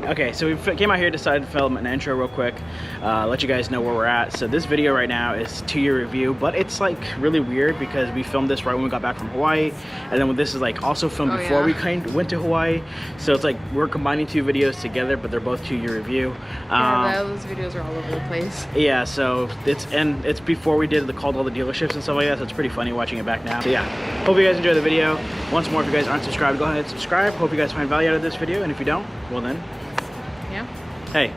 Okay, so we came out here, decided to film an intro real quick, let you guys know where we're at. So this video right now is 2-year review, but it's like really weird because we filmed this right when we got back from Hawaii, and then this is like also filmed before we went to Hawaii. So it's like we're combining 2 videos together, but they're both 2-year review. Yeah, those videos are all over the place. Yeah, so it's before we called all the dealerships and stuff like that, so it's pretty funny watching it back now. So yeah, hope you guys enjoy the video. Once more, if you guys aren't subscribed, go ahead and subscribe. Hope you guys find value out of this video, and if you don't, well then, yeah. Hey,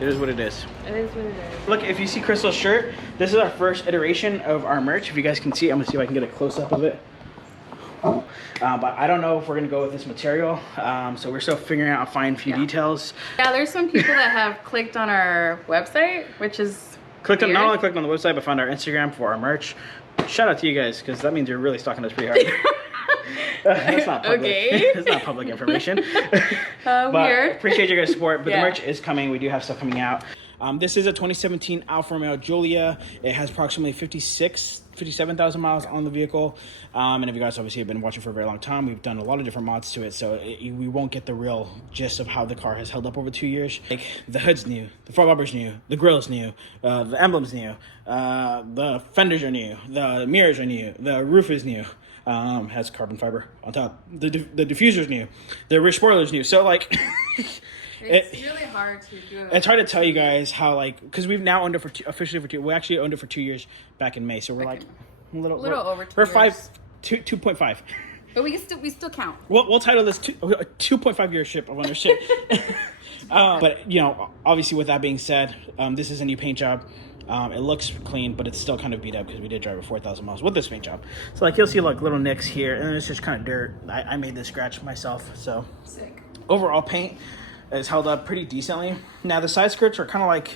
it is what it is. It is what it is. Look, if you see Crystal's shirt, this is our first iteration of our merch. If you guys can see, I'm gonna see if I can get a close-up of it. But I don't know if we're gonna go with this material. So we're still figuring out, fine few details. Yeah, there's some people that have clicked on our website, which is not only clicked on the website, but found our Instagram for our merch. Shout out to you guys, because that means you're really stalking us pretty hard. That's not public. Okay. It's not public information. But weird. Appreciate your guys' support. But the merch is coming. We do have stuff coming out. This is a 2017 Alfa Romeo Giulia. It has approximately 57,000 miles on the vehicle. And if you guys obviously have been watching for a very long time, we've done a lot of different mods to it. So we won't get the real gist of how the car has held up over 2 years. Like the hood's new, the fog bumper's new, the grill's new, the emblem's new, the fenders are new, the mirrors are new, the roof is new. Has carbon fiber on top. The diffuser's new. The rear spoiler's new. So like, it's really hard to do it. It's hard to tell you guys how, like, because we've now owned it officially for 2. We actually owned it for 2 years back in May. So we're like a little over 2 years. 2.5. But we still count. We'll title this 2.5 year ship of ownership. But you know, obviously with that being said, this is a new paint job. It looks clean, but it's still kind of beat up because we did drive it 4,000 miles with this paint job. So like you'll see like little nicks here, and it's just kind of dirt. I made this scratch myself. So sick. Overall paint is held up pretty decently. Now the side skirts are kind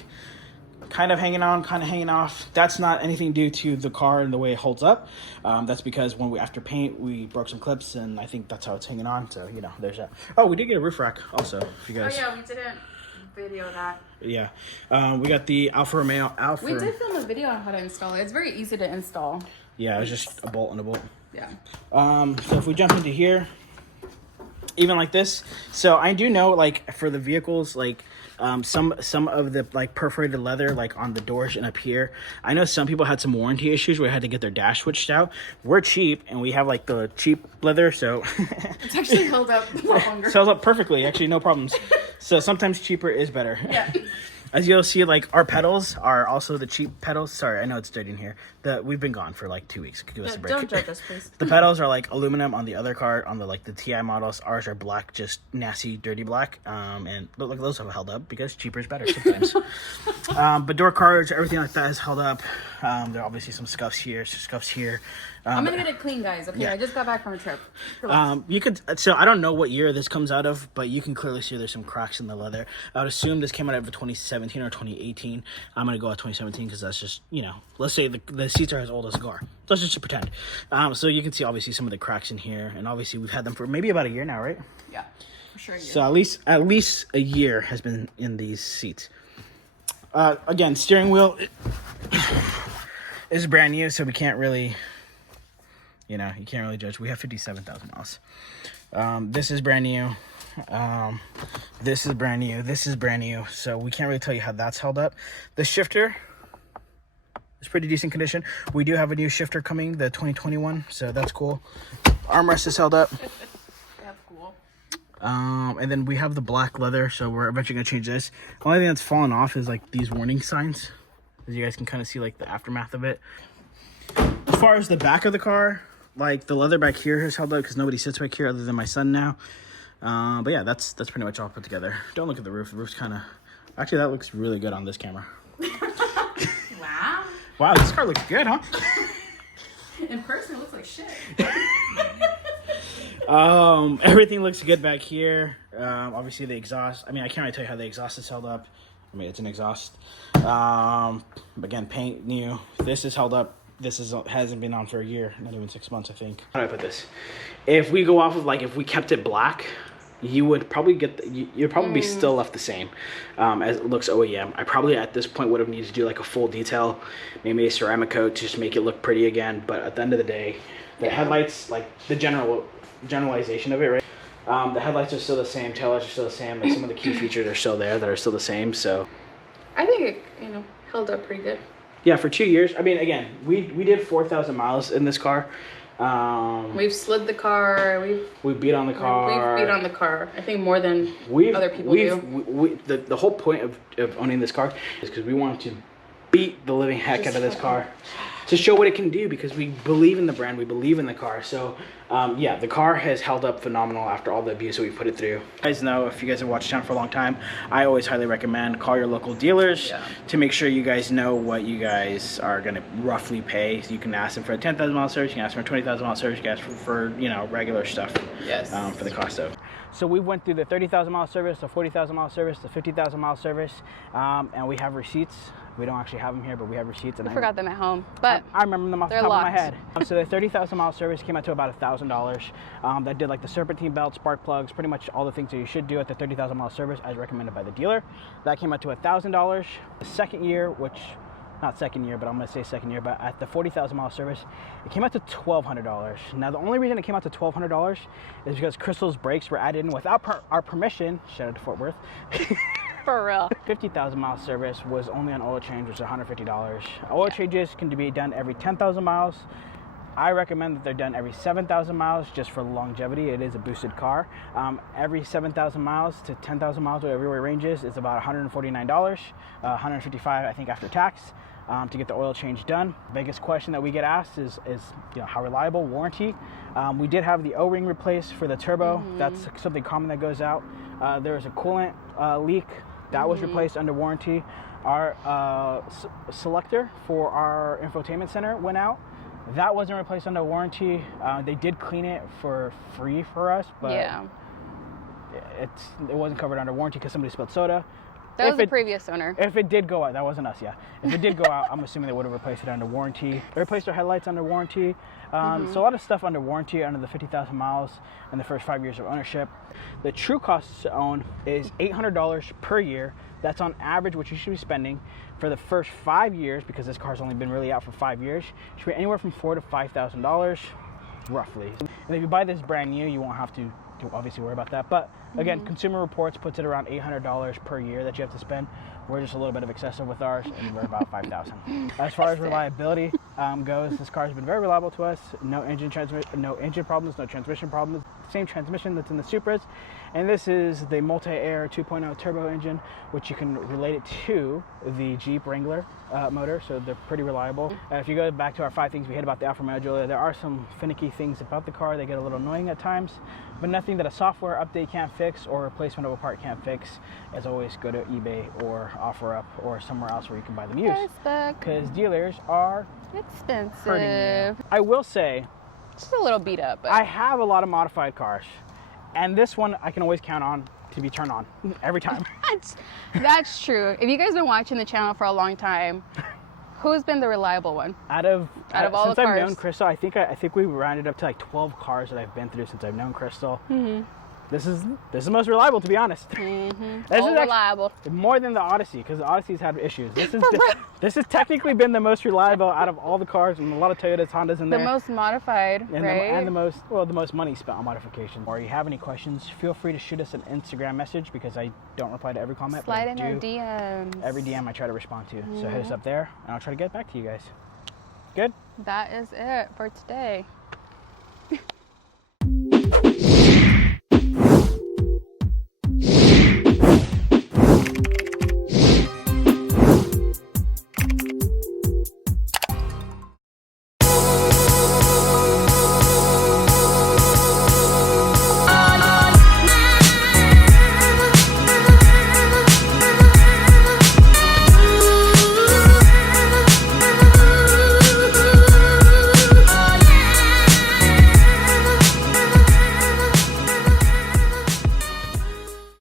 of hanging on, kind of hanging off. That's not anything due to the car and the way it holds up. That's because after paint, we broke some clips, and I think that's how it's hanging on. So, you know, there's that. Oh, we did get a roof rack also, if you guys. Oh, yeah, we didn't video that. Yeah. We got the Alfa Romeo Alfa. We did film a video on how to install it. It's very easy to install. Yeah, it was just a bolt and a bolt. Yeah. So if we jump into here, even like this. So I do know, like, for the vehicles, like, some of the like perforated leather like on the doors and up here, I know some people had some warranty issues where they had to get their dash switched out. We're cheap and we have like the cheap leather, so it's actually held up a lot longer. It held up perfectly, actually, no problems. So sometimes cheaper is better. Yeah. As you'll see, like, our pedals are also the cheap pedals. Sorry, I know it's dirty in here. We've been gone for like 2 weeks. Give us a break. Don't judge us, please. The pedals are like aluminum on the other car, on the like the TI models. Ours are black, just nasty, dirty black. And look, those have held up because cheaper is better sometimes. But door cards, everything like that is held up. There are obviously some scuffs here, I'm gonna get it clean, guys. Okay, yeah. I just got back from a trip. You could. So I don't know what year this comes out of, but you can clearly see there's some cracks in the leather. I would assume this came out of 2017 or 2018. I'm gonna go at 2017 because that's just, you know, let's say the seats are as old as the car. Let's just pretend. So you can see obviously some of the cracks in here, and obviously we've had them for maybe about a year now, right? Yeah, for sure. So at least a year has been in these seats. Again, steering wheel is brand new, so we can't really. You know, you can't really judge. We have 57,000 miles. This is brand new. This is brand new. This is brand new. So we can't really tell you how that's held up. The shifter is pretty decent condition. We do have a new shifter coming, the 2021. So that's cool. Armrest is held up. That's cool. And then we have the black leather. So we're eventually going to change this. The only thing that's fallen off is like these warning signs. As you guys can kind of see like the aftermath of it. As far as the back of the car, like the leather back here has held up because nobody sits back here other than my son now. But yeah, that's pretty much all put together. Don't look at the roof. The roof's kind of... Actually, that looks really good on this camera. Wow. Wow, this car looks good, huh? In person, it looks like shit. Everything looks good back here. Obviously, the exhaust. I mean, I can't really tell you how the exhaust is held up. I mean, it's an exhaust. Again, paint new. This is held up. This hasn't been on for a year, not even 6 months, I think. How do I put this? If we go off of like, if we kept it black, you would probably get, you'd probably be still left the same as it looks OEM. I probably at this point would have needed to do like a full detail, maybe a ceramic coat to just make it look pretty again. But at the end of the day, the headlights, like the generalization of it, right? The headlights are still the same, taillights are still the same, like some of the key features are still there that are still the same. So I think it, you know, held up pretty good. yeah, for 2 years. I mean, again, we did 4,000 miles in this car. We've slid the car. We beat on the car. We've beat on the car. I think more than other people do. The whole point of owning this car is because we wanted to beat the living heck out of this car to show what it can do, because we believe in the brand, we believe in the car. So yeah, the car has held up phenomenal after all the abuse that we put it through. You guys know, if you guys have watched the channel for a long time, I always highly recommend call your local dealers to make sure you guys know what you guys are going to roughly pay. So you can ask them for a 10,000 mile service, you can ask for a 20,000 mile service, you can ask for you know, regular stuff for the cost of. So we went through the 30,000 mile service, the 40,000 mile service, the 50,000 mile service, and we have receipts. We don't actually have them here, but we have receipts. And I forgot them at home, but I remember them off the top of my head. So the 30,000 mile service came out to about $1,000. That did like the serpentine belt, spark plugs, pretty much all the things that you should do at the 30,000 mile service as recommended by the dealer. That came out to $1,000. The second year, which not second year, but I'm going to say second year, but at the 40,000 mile service, it came out to $1,200. Now, the only reason it came out to $1,200 is because Crystal's brakes were added in without our permission. Shout out to Fort Worth. for real. 50,000 mile service was only on oil change, which is $150. Oil changes can be done every 10,000 miles. I recommend that they're done every 7,000 miles just for longevity. It is a boosted car. Every 7,000 miles to 10,000 miles, whatever your range is about $149, $155 I think after tax. To get the oil change done. Biggest question that we get asked is you know, how reliable, warranty. We did have the O-ring replaced for the turbo. That's something common that goes out. There was a coolant leak that was replaced under warranty. Our selector for our infotainment center went out. That wasn't replaced under warranty. They did clean it for free for us, but it wasn't covered under warranty because somebody spilled soda. That was the previous owner. If it did go out, that wasn't us, yeah. If it did go out, I'm assuming they would have replaced it under warranty. They replaced our headlights under warranty. So a lot of stuff under warranty under the 50,000 miles and the first 5 years of ownership. The true cost to own is $800 per year. That's on average what you should be spending for the first 5 years, because this car's only been really out for 5 years. It should be anywhere from $4,000 to $5,000, roughly. And if you buy this brand new, you won't have to obviously worry about that. But again, Consumer Reports puts it around $800 per year that you have to spend. We're just a little bit of excessive with ours, and we're about $5,000. As far as reliability goes, this car has been very reliable to us. No engine problems, no transmission problems. Same transmission that's in the Supras, and this is the multi-air 2.0 turbo engine, which you can relate it to the Jeep Wrangler motor, so they're pretty reliable. If you go back to our 5 things we hate about the Alfa Romeo Giulia, there are some finicky things about the car. They get a little annoying at times, but nothing that a software update can't fix or replacement of a part can't fix. As always, go to eBay or OfferUp or somewhere else where you can buy them used, because dealers are expensive. I will say, just a little beat up. But I have a lot of modified cars, and this one I can always count on to be turned on every time. That's true. If you guys have been watching the channel for a long time, who's been the reliable one? Out of all the since cars? I've known Crystal, I think we rounded up to like 12 cars that I've been through since I've known Crystal. This is the most reliable, to be honest. This is reliable. More than the Odyssey, because the Odyssey's had issues. This has technically been the most reliable out of all the cars, and a lot of Toyotas, Hondas in there. The most modified, and right? The most money spent on modification. Or you have any questions, feel free to shoot us an Instagram message, because I don't reply to every comment. Slide in our DMs. Every DM I try to respond to. So hit us up there, and I'll try to get back to you guys. Good? That is it for today.